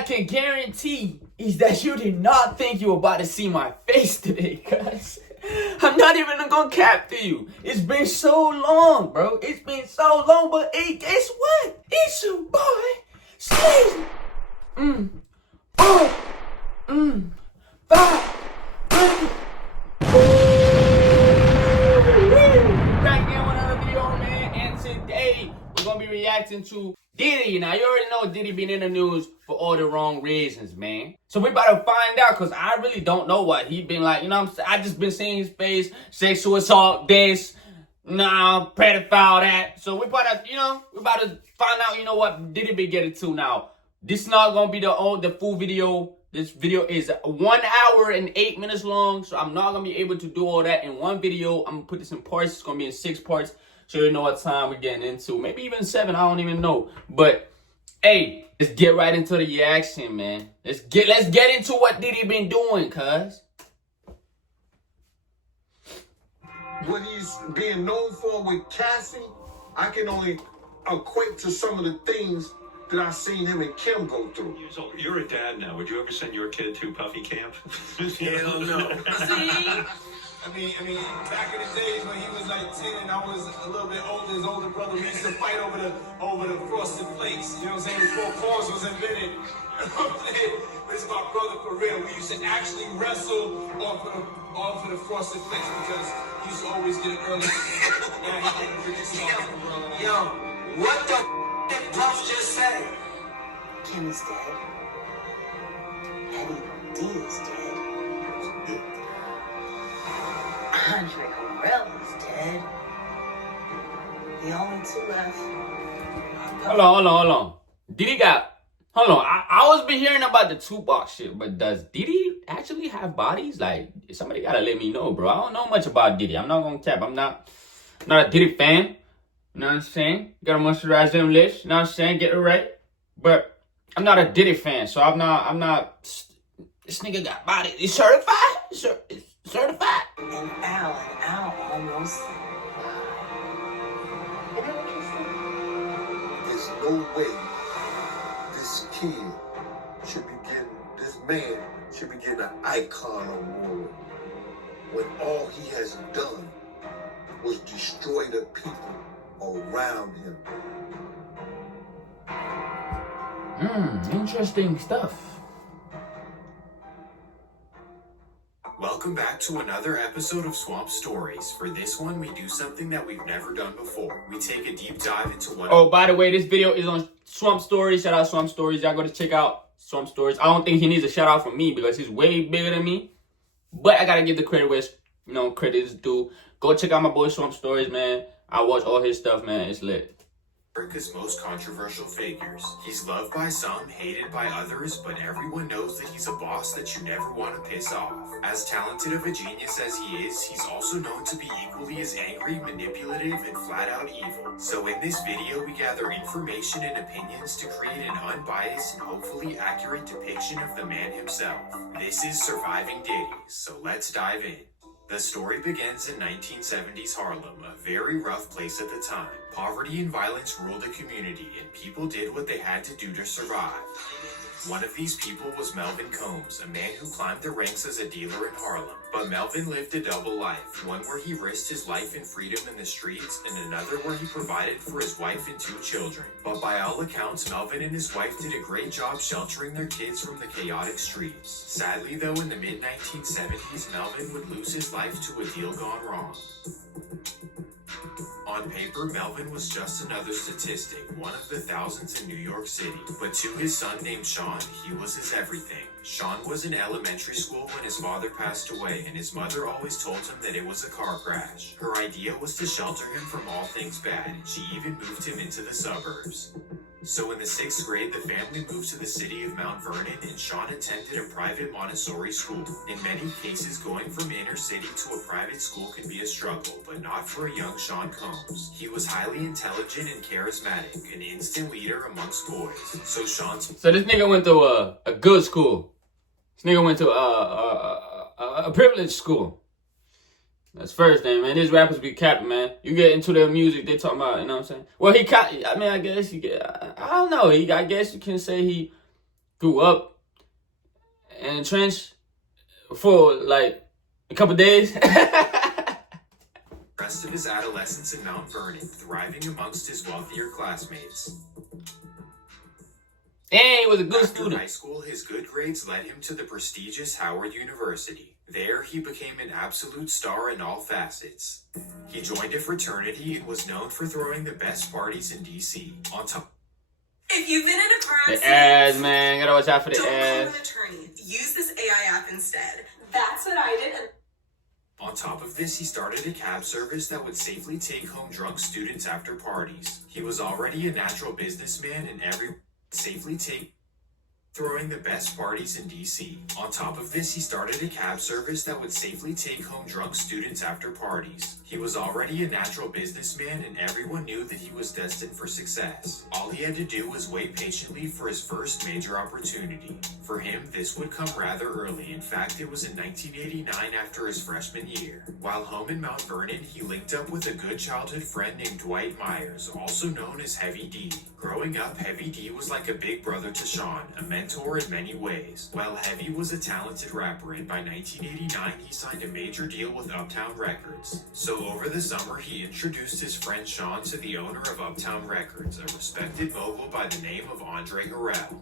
I can guarantee is that you did not think you were about to see my face today, cuz. I'm not even gonna cap to you. It's been so long, bro. It's been so long, but hey, guess what? It's your boy, Sleazy. 4, 5, 3. Back again with another video, man. And today we're gonna be reacting to Diddy. Now you already know Diddy been in the news for all the wrong reasons, man. So we about to find out, cause I really don't know what he been like. You know what I'm saying? I just been seeing his face, sexual assault, this, pedophile, that. So we about to find out, you know what Diddy been getting to now. This is not gonna be the full video. This video is 1 hour and 8 minutes long, so I'm not gonna be able to do all that in one video. I'm gonna put this in parts. It's gonna be in 6 parts, so you know what time we're getting into. Maybe even 7. I don't even know. But hey, let's get right into the reaction, man. Let's get into what Diddy been doing, cuz. What he's being known for with Cassie, I can only equate to some of the things that I've seen him and Kim go through. You're a dad now. Would you ever send your kid to puffy camp? Hell no. See? I mean, back in the days when he was like 10 and I was a little bit older, his older brother, we used to fight over the frosted flakes. You know what I'm saying? Before cars was invented. You know what I'm saying? But it's my brother for real. We used to actually wrestle off of the frosted flakes because he used to always get it early. Yo, what the did Puff just say? Kim is dead. Eddie D is dead. Andre Harrell is dead. The only 2 left. Hold on. Diddy got... Hold on. I always been hearing about the Tupac shit, but does Diddy actually have bodies? Like, somebody gotta let me know, bro. I don't know much about Diddy. I'm not gonna cap. I'm not a Diddy fan. You know what I'm saying? Gotta moisturize them lips. You know what I'm saying? Get it right. But I'm not a Diddy fan, so I'm not... This nigga got body. He's certified? Certified? And Al almost died. You never kissed him? There's no way this man should be getting an icon award when all he has done was destroy the people around him. Interesting stuff. Welcome back to another episode of Swamp Stories. For this one, we do something that we've never done before. We take a deep dive into one... Oh, by the way, this video is on Swamp Stories. Shout out Swamp Stories. Y'all go to check out Swamp Stories. I don't think he needs a shout out from me because he's way bigger than me. But I gotta give the credit where credit is due. Go check out my boy Swamp Stories, man. I watch all his stuff, man. It's lit. America's most controversial figures. He's loved by some, hated by others, but everyone knows that he's a boss that you never want to piss off. As talented of a genius as he is, he's also known to be equally as angry, manipulative, and flat-out evil. So in this video, we gather information and opinions to create an unbiased and hopefully accurate depiction of the man himself. This is Surviving Diddy, so let's dive in. The story begins in 1970s Harlem, a very rough place at the time. Poverty and violence ruled the community, and people did what they had to do to survive. One of these people was Melvin Combs, a man who climbed the ranks as a dealer in Harlem. But Melvin lived a double life, one where he risked his life and freedom in the streets, and another where he provided for his wife and 2 children. But by all accounts, Melvin and his wife did a great job sheltering their kids from the chaotic streets. Sadly though, in the mid-1970s, Melvin would lose his life to a deal gone wrong. On paper, Melvin was just another statistic, one of the thousands in New York City. But to his son named Sean, he was his everything. Sean was in elementary school when his father passed away, and his mother always told him that it was a car crash. Her idea was to shelter him from all things bad, and she even moved him into the suburbs. So in the 6th grade, the family moved to the city of Mount Vernon, and Sean attended a private Montessori school. In many cases, going from inner city to a private school can be a struggle, but not for a young Sean Combs. He was highly intelligent and charismatic, an instant leader amongst boys. So this nigga went to a good school. This nigga went to a privileged school. That's first thing, man. These rappers be capping, man. You get into their music, they talking about, you know what I'm saying? Well, I guess you get, I don't know. I guess you can say he grew up in the trench for like a couple days. Rest of his adolescence in Mount Vernon, thriving amongst his wealthier classmates. And he was a good After student. high school, his good grades led him to the prestigious Howard University. There, he became an absolute star in all facets. He joined a fraternity and was known for throwing the best parties in D.C. On top. If you've been in a car The accident, ads, man. Gotta watch out for the don't call an ads. attorney. Use this AI app instead. That's what I did. On top of this, he started a cab service that would safely take home drunk students after parties. He was already a natural businessman and safely take throwing the best parties in DC. On top of this, he started a cab service that would safely take home drunk students after parties. He was already a natural businessman and everyone knew that he was destined for success. All he had to do was wait patiently for his first major opportunity. For him, this would come rather early. In fact, it was in 1989 after his freshman year. While home in Mount Vernon, he linked up with a good childhood friend named Dwight Myers, also known as Heavy D. Growing up, Heavy D was like a big brother to Sean, a mentor in many ways. While Heavy was a talented rapper, and by 1989 he signed a major deal with Uptown Records. So over the summer he introduced his friend Sean to the owner of Uptown Records, a respected mogul by the name of Andre Harrell.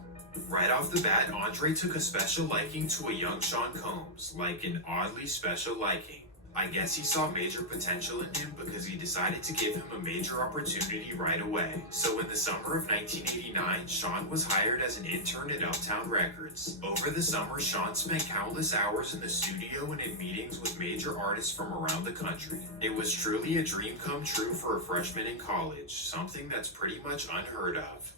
Right off the bat, Andre took a special liking to a young Sean Combs, like an oddly special liking. I guess he saw major potential in him because he decided to give him a major opportunity right away. So in the summer of 1989, Sean was hired as an intern at Uptown Records. Over the summer, Sean spent countless hours in the studio and in meetings with major artists from around the country. It was truly a dream come true for a freshman in college, something that's pretty much unheard of.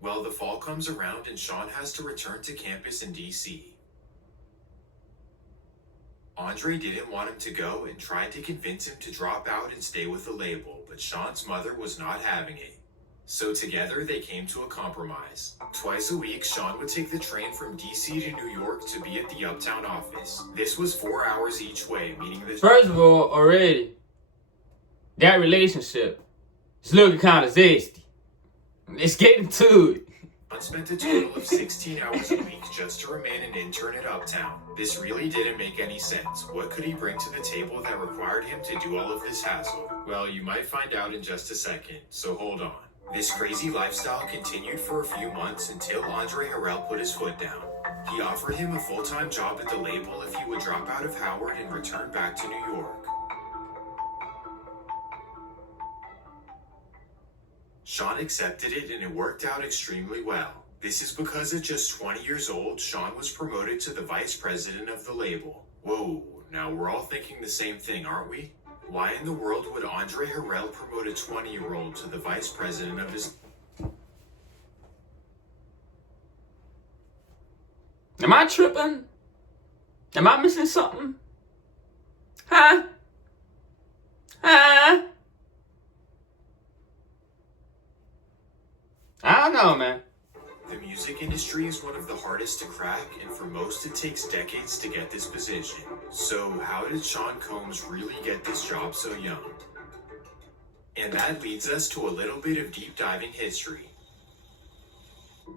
Well, the fall comes around and Sean has to return to campus in DC. Andre didn't want him to go and tried to convince him to drop out and stay with the label, but Sean's mother was not having it. So together they came to a compromise. Twice a week, Sean would take the train from DC to New York to be at the Uptown office. This was 4 hours each way, meaning this— First of all, already, that relationship is looking kind of zesty. Let's get into it. Sean spent a total of 16 hours a week just to remain an intern at Uptown. This really didn't make any sense. What could he bring to the table that required him to do all of this hassle? Well, you might find out in just a second, so hold on. This crazy lifestyle continued for a few months until Andre Harrell put his foot down. He offered him a full-time job at the label if he would drop out of Howard and return back to New York. Sean accepted it and it worked out extremely well. This is because at just 20 years old, Sean was promoted to the vice president of the label. Whoa, now we're all thinking the same thing, aren't we? Why in the world would Andre Harrell promote a 20-year-old to the vice president of his— Am I tripping? Am I missing something? Huh? I don't know, man. The music industry is one of the hardest to crack, and for most it takes decades to get this position. So how did Sean Combs really get this job so young? And that leads us to a little bit of deep diving history.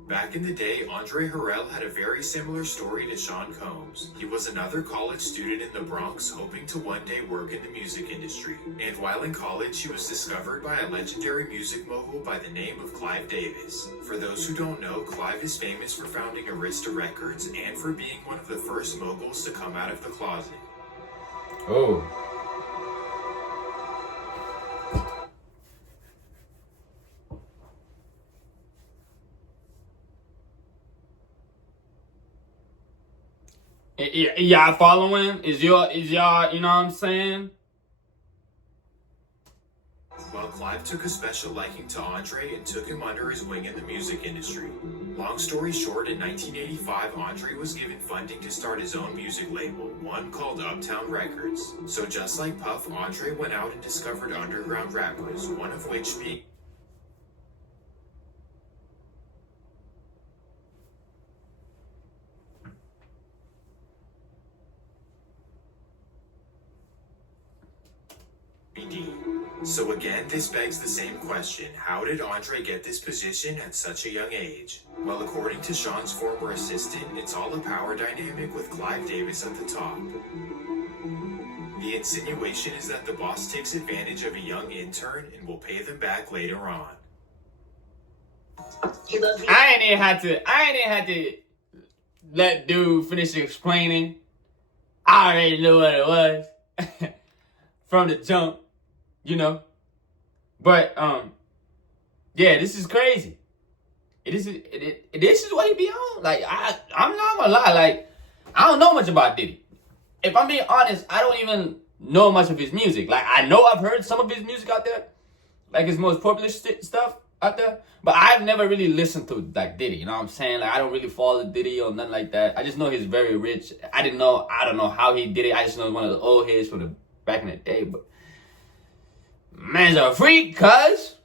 Back in the day, Andre Harrell had a very similar story to Sean Combs. He was another college student in the Bronx hoping to one day work in the music industry. And while in college, he was discovered by a legendary music mogul by the name of Clive Davis. For those who don't know, Clive is famous for founding Arista Records and for being one of the first moguls to come out of the closet. Oh. Y'all following? Is y'all, you know what I'm saying? Well, Clive took a special liking to Andre and took him under his wing in the music industry. Long story short, in 1985, Andre was given funding to start his own music label, one called Uptown Records. So just like Puff, Andre went out and discovered underground rappers, one of which being D. So again, this begs the same question. How did Andre get this position at such a young age? Well, according to Sean's former assistant, it's all a power dynamic with Clive Davis at the top. The insinuation is that the boss takes advantage of a young intern and will pay them back later on. I ain't even had to let dude finish explaining. I already knew what it was from the jump, you know. But yeah, this is crazy. This is what he be on. Like I'm not gonna lie, like I don't know much about Diddy. If I'm being honest, I don't even know much of his music. Like I know I've heard some of his music out there, like his most popular stuff out there. But I've never really listened to like Diddy. You know what I'm saying? Like I don't really follow Diddy or nothing like that. I just know he's very rich. I don't know how he did it. I just know it's one of the old hits from the back in the day. But man's a freak, cuz.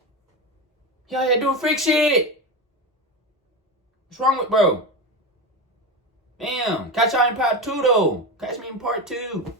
He out here doing freak shit. What's wrong with bro? Damn. Catch y'all in part 2 though. Catch me in part 2.